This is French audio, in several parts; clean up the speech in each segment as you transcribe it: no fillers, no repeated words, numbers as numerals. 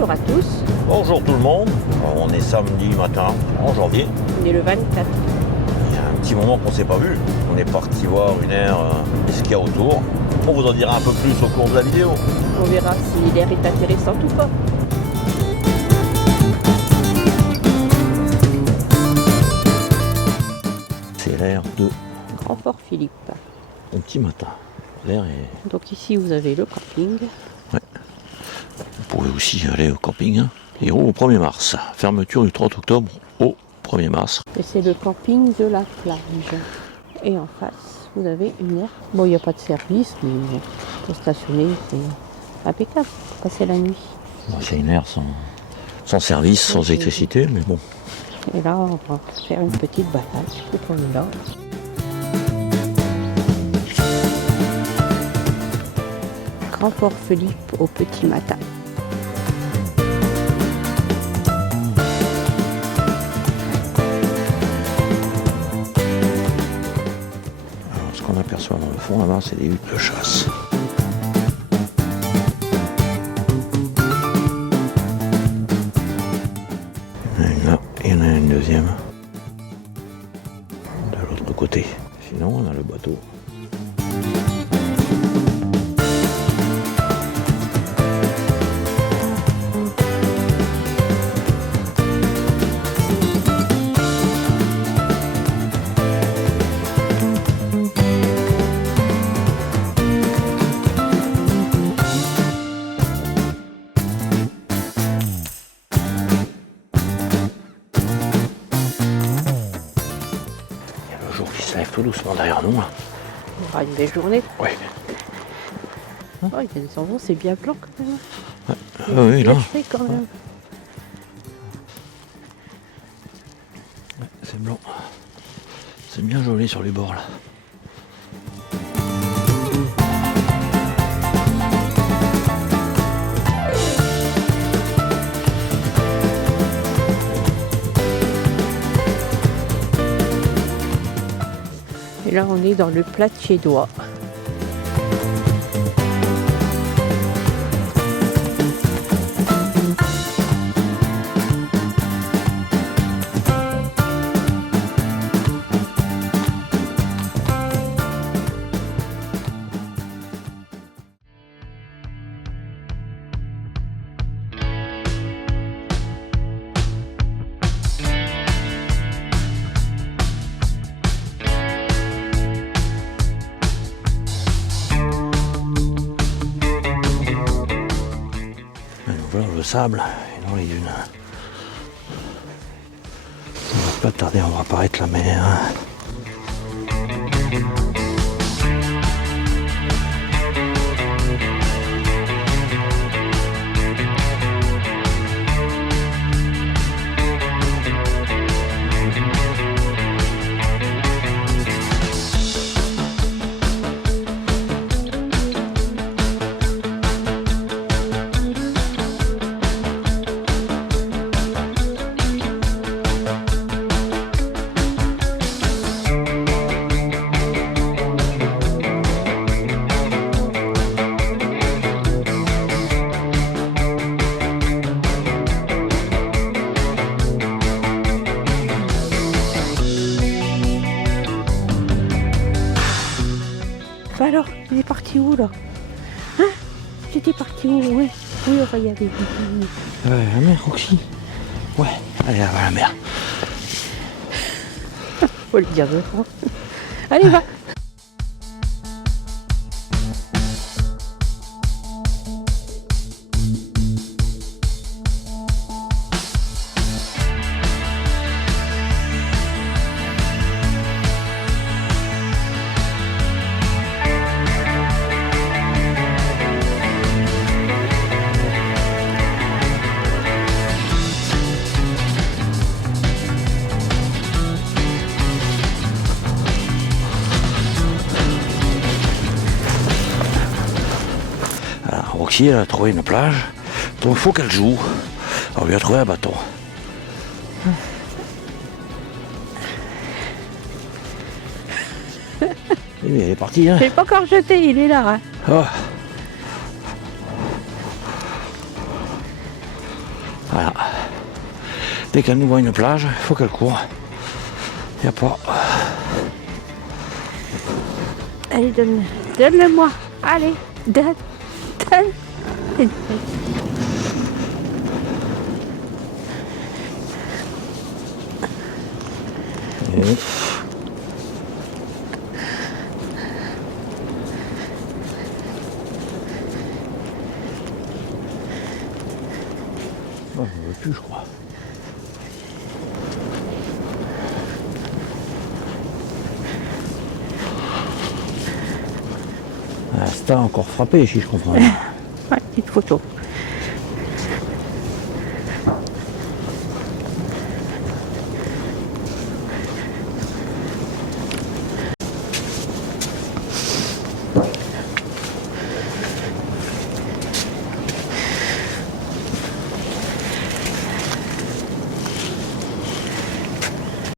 Bonjour à tous, Bonjour tout le monde, on est samedi matin, en janvier. on est le 24. Il y a un petit moment qu'on ne s'est pas vu. On est parti voir une aire et ce qu'il y a autour. On vous en dira un peu plus au cours de la vidéo. On verra si l'air est intéressant ou pas. C'est l'air de Grand Fort Philippe. un petit matin. L'air est... Donc ici vous avez le camping. Vous pouvez aussi aller au camping. Hein. Et au 1er mars. Fermeture du 30 octobre au 1er mars. Et c'est le camping de la plage. Et en face, vous avez une aire. Bon, il n'y a pas de service, mais pour stationner, c'est impeccable pour passer la nuit. C'est une aire sans service, sans électricité, mais bon. Et là, on va faire une petite balade tout au là. Grand Fort Philippe au petit matin. Alors, ce qu'on aperçoit dans le fond là-bas, c'est des huttes de chasse. Il y en a une là, et il y en a une deuxième. De l'autre côté. Sinon, on a le bateau. Le jour qui se lève tout doucement derrière nous. Là. On aura une belle journée. Oui. Oh, il y a des endroits, c'est bien blanc quand même. Oui, là. C'est quand même. C'est blanc. C'est bien joli sur les bords là. Et là, on est dans le plat de Chédois. Voilà le sable et dans les dunes. On va pas tarder à voir apparaître la mer. Bah alors, il est parti où là? Hein? J'étais parti où? Ouais. Oui, on va y aller. La mer, Roxy. Ouais, allez, là va la mer. Faut le dire devant. Allez, va. Roxy, elle a trouvé une plage, donc il faut qu'elle joue. On lui a trouvé un bâton. Il est parti, hein. Je l'ai pas encore jeté, il est là. Hein. Oh. Dès qu'elle nous voit une plage, il faut qu'elle court. Il n'y a pas. Allez, donne-le-moi. Allez, donne. Et... Oh, je ne veux plus, je crois. Ah, c'est encore frappé, si je comprends bien. Ouais, petite photo.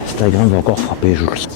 Instagram va encore frapper, je le sens.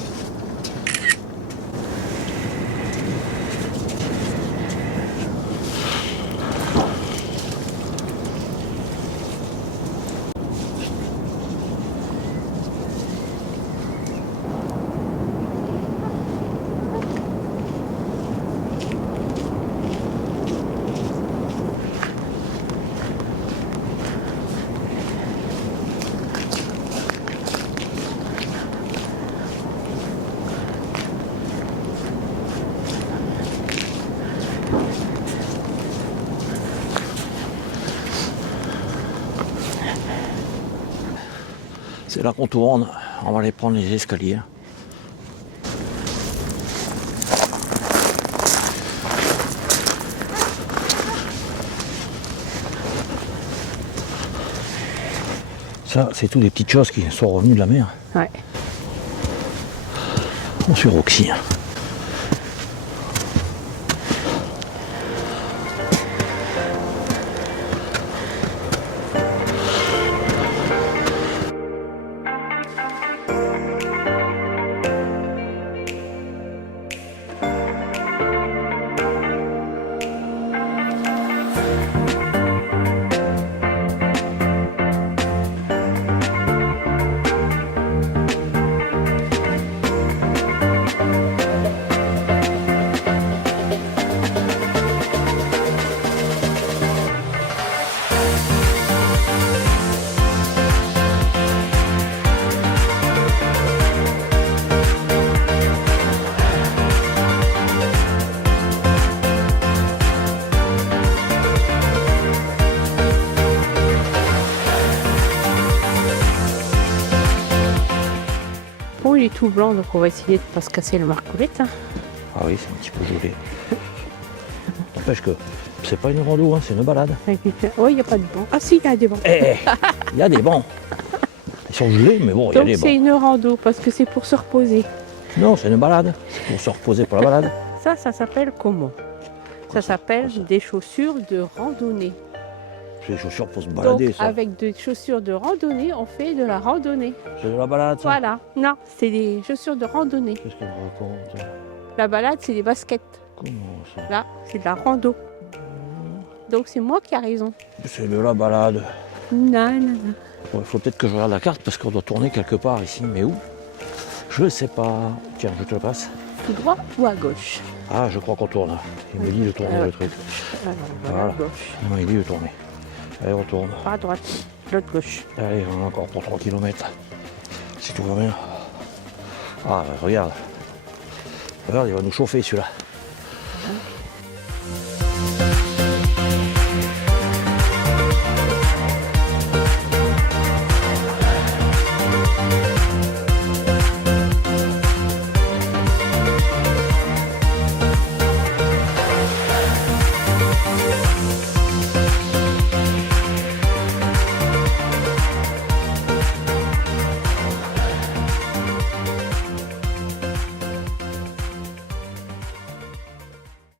C'est là qu'on tourne, on va aller prendre les escaliers. Ça, c'est tout des petites choses qui sont revenues de la mer. Ouais. On suit Roxy. Bon, il est tout blanc, donc on va essayer de ne pas se casser le marcolette. Hein. Ah oui, c'est un petit peu gelé. N'empêche que c'est pas une rando, hein, c'est une balade. Oh, il n'y a pas de banc. Ah si, il y a des bancs. Eh, il y a des bancs. Ils sont gelés, mais bon, il y a Donc des c'est bancs. une rando, parce que c'est pour se reposer. Non, c'est une balade. C'est pour se reposer pour la balade. Ça s'appelle comment? Ça s'appelle des chaussures de randonnée. C'est des chaussures pour se balader, Donc ça. avec des chaussures de randonnée, on fait de la randonnée. C'est de la balade, ça. Voilà. Non, c'est des chaussures de randonnée. Qu'est-ce qu'elle raconte? La balade, c'est des baskets. Comment ça? Là, c'est de la rando. Donc c'est moi qui ai raison. C'est de la balade. Non, non, non. Il faut peut-être que je regarde la carte parce qu'on doit tourner quelque part ici, mais où? Je sais pas. Tiens, je te le passe. Tout droit ou à gauche? Ah, je crois qu'on tourne. Il me dit de tourner le truc. Alors, voilà, Voilà. à gauche. Non, il dit de tourner. Allez, on tourne. Pas à droite, l'autre gauche. Allez, on a encore pour 3 km. Si tout va bien. Ah, regarde. Regarde, il va nous chauffer celui-là.